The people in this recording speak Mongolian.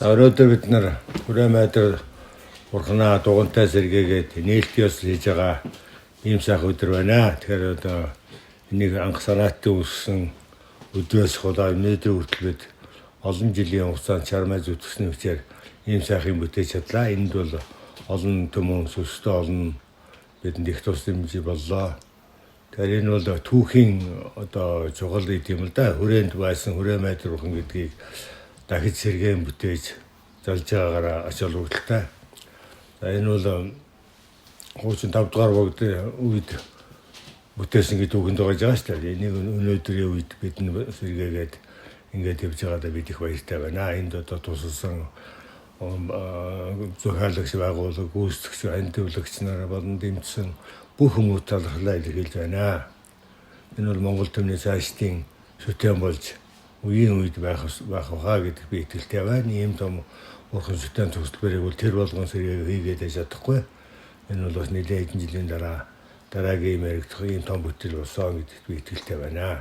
Өнөөдөр бид нар Хүрээмайдар Бурхнаа дугантай сэргээгээд нээлтээс хийж байгаа ийм сайхан өдөр байна. Тэгэхээр одоо энийг анх санааттай үүссэн өдрөөс хойш өнөөдөр хүртэл бид олон жилийн хугацаанд чармай зүтгэсний хүчээр ийм сайхан бүтээж чадлаа. Энд бол олон түмэн сүстэй олон бидэнд их тус дэмжиж боллоо. Тэгэхээр энэ бол түүхийн одоо чухал юм л да. Хүрээнд байсан Хүрээмайдар Бурхан гэдгийг дахиж сэргээн бүтээж залж байгаагаараа ач холбогдолтой. Энэ бол хуучин 5 дугаар бүгд үед бүтээсэн гэдэг үгэнд байгаа шүү дээ. Энийг өнөөдрийн үед бид сэргээгээд ингээд явж байгаадаа бид их баяртай байна. Энд одоо тусалсан зохиолагч байгууллага, гүйцэтгэгч, антивлагч нараа болон дэмжсэн бүх хүмүүс талархлаа илэрхийлж байна. Энэ бол Монгол төмний цаашдын шүтэн болж үеийн үед байх хаа гэдэг би итгэлтэй байна. Ийм том урхан шүтэн төгсөлбөрийг бол тэр болгон сэргийг хийгээд яж чадахгүй. Энэ бол бас нэлээд хэдэн жилийн дараагийн мэрэгдэх ийм том бүтээл болсон гэдэгт би итгэлтэй байна.